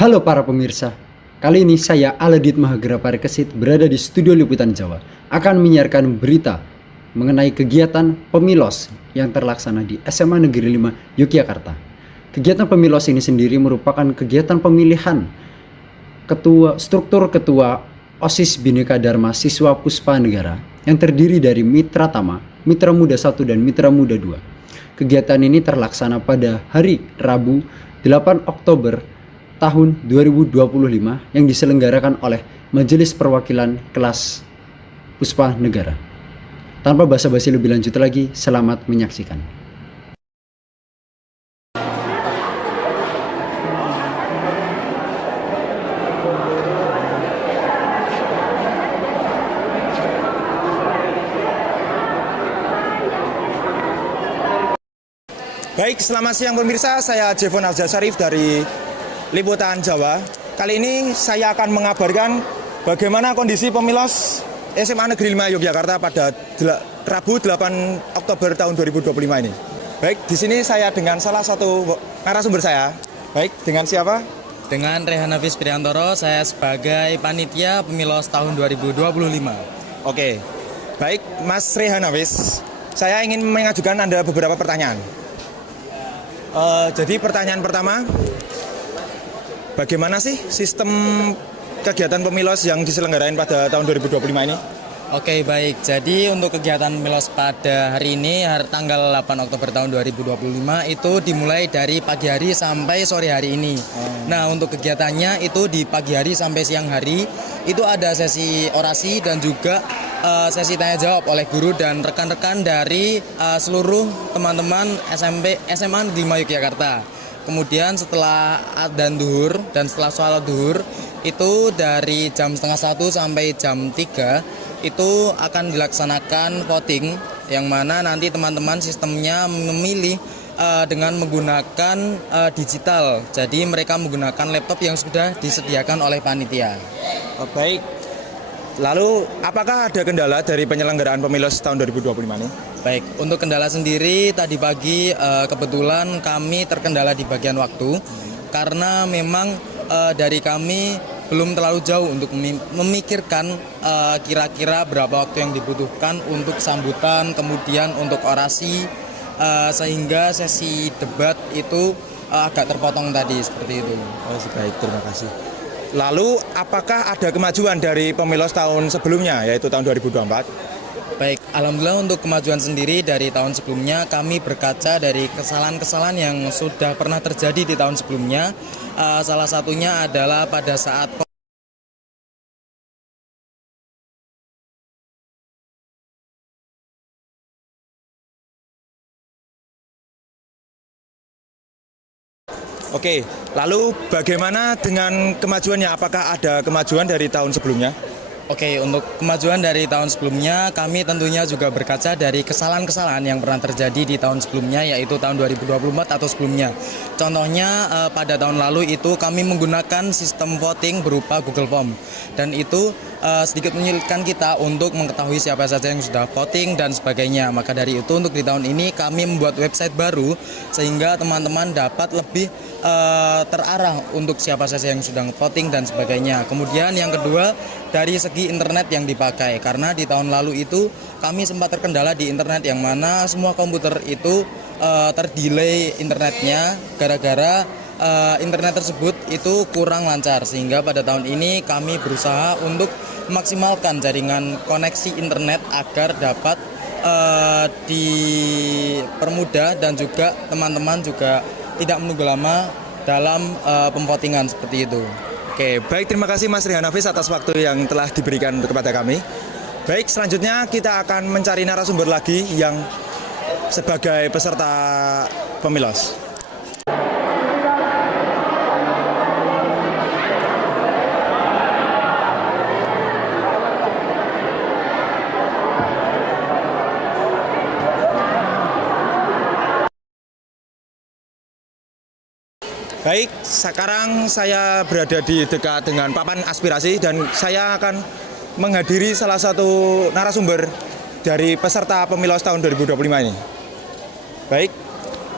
Halo para pemirsa, kali ini saya Aladit Mahagera Parikesit berada di Studio Liputan Jawa akan menyiarkan berita mengenai kegiatan Pemilos yang terlaksana di SMA Negeri 5 Yogyakarta. Kegiatan Pemilos ini sendiri merupakan kegiatan pemilihan struktur ketua OSIS Bhinneka Dharma Siswa Puspa Negara yang terdiri dari Mitra Tama, Mitra Muda 1 dan Mitra Muda 2. Kegiatan ini terlaksana pada hari Rabu 8 Oktober tahun 2025 yang diselenggarakan oleh Majelis Perwakilan Kelas Puspa Negara. Tanpa basa-basi lebih lanjut lagi, selamat menyaksikan. Baik, selamat siang pemirsa, saya Jevon Arzal Syarif dari Liputan Jawa. Kali ini saya akan mengabarkan bagaimana kondisi Pemilos SMA Negeri 5 Yogyakarta pada Rabu 8 Oktober tahun 2025 ini. Baik, di sini saya dengan salah satu narasumber saya. Baik, dengan siapa? Dengan Rehan Hafiz Priantoro, saya sebagai panitia Pemilos tahun 2025. Oke, baik Mas Rehan Hafiz, saya ingin mengajukan Anda beberapa pertanyaan. Jadi pertanyaan pertama, bagaimana sih sistem kegiatan Pemilos yang diselenggarakan pada tahun 2025 ini? Oke, baik. Jadi untuk kegiatan Pemilos pada hari ini, tanggal 8 Oktober tahun 2025 itu dimulai dari pagi hari sampai sore hari ini. Nah, untuk kegiatannya itu di pagi hari sampai siang hari itu ada sesi orasi dan juga sesi tanya jawab oleh guru dan rekan-rekan dari seluruh teman-teman SMA Negeri 5 Yogyakarta. Kemudian setelah adzan duhur dan setelah sholat duhur itu dari jam setengah 1 sampai jam 3 itu akan dilaksanakan voting, yang mana nanti teman-teman sistemnya memilih dengan menggunakan digital. Jadi mereka menggunakan laptop yang sudah disediakan oleh panitia. Baik. Lalu, apakah ada kendala dari penyelenggaraan Pemilos tahun 2025 ini? Baik, untuk kendala sendiri tadi pagi kebetulan kami terkendala di bagian waktu karena memang dari kami belum terlalu jauh untuk memikirkan kira-kira berapa waktu yang dibutuhkan untuk sambutan, kemudian untuk orasi, sehingga sesi debat itu agak terpotong tadi seperti itu. Oh, baik, terima kasih. Lalu, apakah ada kemajuan dari Pemilos tahun sebelumnya, yaitu tahun 2024? Baik, alhamdulillah untuk kemajuan sendiri dari tahun sebelumnya kami berkaca dari kesalahan-kesalahan yang sudah pernah terjadi di tahun sebelumnya. Salah satunya adalah pada saat Oke, lalu bagaimana dengan kemajuannya? Apakah ada kemajuan dari tahun sebelumnya? Oke, untuk kemajuan dari tahun sebelumnya, kami tentunya juga berkaca dari kesalahan-kesalahan yang pernah terjadi di tahun sebelumnya, yaitu tahun 2024 atau sebelumnya. Contohnya, pada tahun lalu itu kami menggunakan sistem voting berupa Google Form. Dan itu sedikit menyulitkan kita untuk mengetahui siapa saja yang sudah voting dan sebagainya. Maka dari itu, untuk di tahun ini kami membuat website baru, sehingga teman-teman dapat lebih terarah untuk siapa saja yang sudah voting dan sebagainya. Kemudian yang kedua, dari segi internet yang dipakai, karena di tahun lalu itu kami sempat terkendala di internet, yang mana semua komputer itu terdelay internetnya gara-gara internet tersebut itu kurang lancar, sehingga pada tahun ini kami berusaha untuk memaksimalkan jaringan koneksi internet agar dapat dipermudah dan juga teman-teman juga tidak menunggu lama dalam pemvotingan seperti itu. Oke, baik, terima kasih Mas Rehan Hafiz atas waktu yang telah diberikan kepada kami. Baik, selanjutnya kita akan mencari narasumber lagi yang sebagai peserta Pemilos. Baik, sekarang saya berada di dekat dengan papan aspirasi dan saya akan menghadiri salah satu narasumber dari peserta Pemilos tahun 2025 ini. Baik,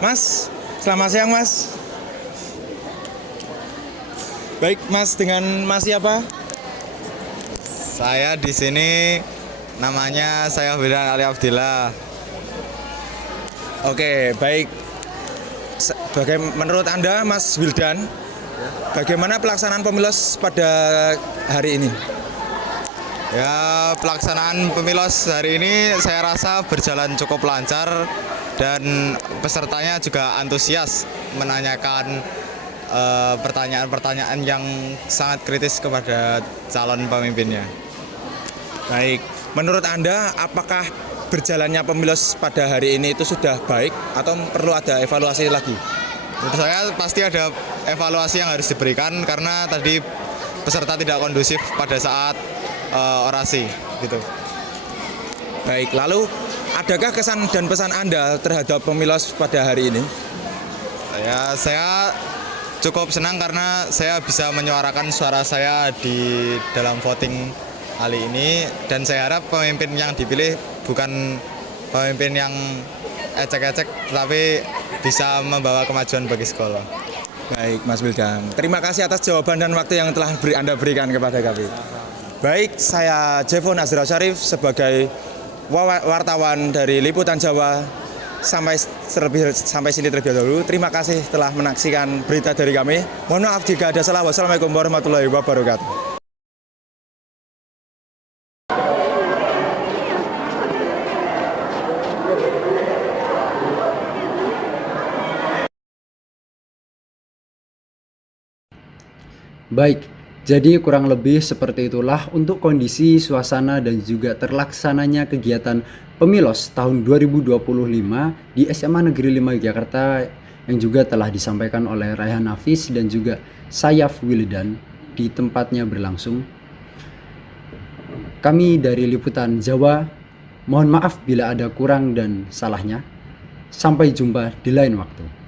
Mas, selamat siang Mas. Baik, Mas, dengan Mas siapa? Saya di sini namanya saya Wildan Ali Abdillah. Oke, baik. Menurut Anda, Mas Wildan, bagaimana pelaksanaan pemilos pada hari ini? Ya, pelaksanaan pemilos hari ini saya rasa berjalan cukup lancar dan pesertanya juga antusias menanyakan pertanyaan-pertanyaan yang sangat kritis kepada calon pemimpinnya. Baik, menurut Anda apakah berjalannya pemilos pada hari ini itu sudah baik atau perlu ada evaluasi lagi? Menurut saya pasti ada evaluasi yang harus diberikan karena tadi peserta tidak kondusif pada saat orasi gitu. Baik, lalu adakah kesan dan pesan Anda terhadap pemilos pada hari ini? Saya cukup senang karena saya bisa menyuarakan suara saya di dalam voting kali ini dan saya harap pemimpin yang dipilih bukan pemimpin yang ecek-ecek tetapi bisa membawa kemajuan bagi sekolah. Baik, Mas Wildan. Terima kasih atas jawaban dan waktu yang telah Anda berikan kepada kami. Baik, saya Jevon Azra Syarif sebagai wartawan dari Liputan Jawa. Sampai sini terlebih dahulu. Terima kasih telah menyaksikan berita dari kami. Mohon maaf jika ada salah. Wassalamualaikum warahmatullahi wabarakatuh. Baik, jadi kurang lebih seperti itulah untuk kondisi, suasana, dan juga terlaksananya kegiatan Pemilos tahun 2025 di SMA Negeri 5 Yogyakarta yang juga telah disampaikan oleh Raihan Hafiz dan juga Sayaf Wildan di tempatnya berlangsung. Kami dari Liputan Jawa, mohon maaf bila ada kurang dan salahnya. Sampai jumpa di lain waktu.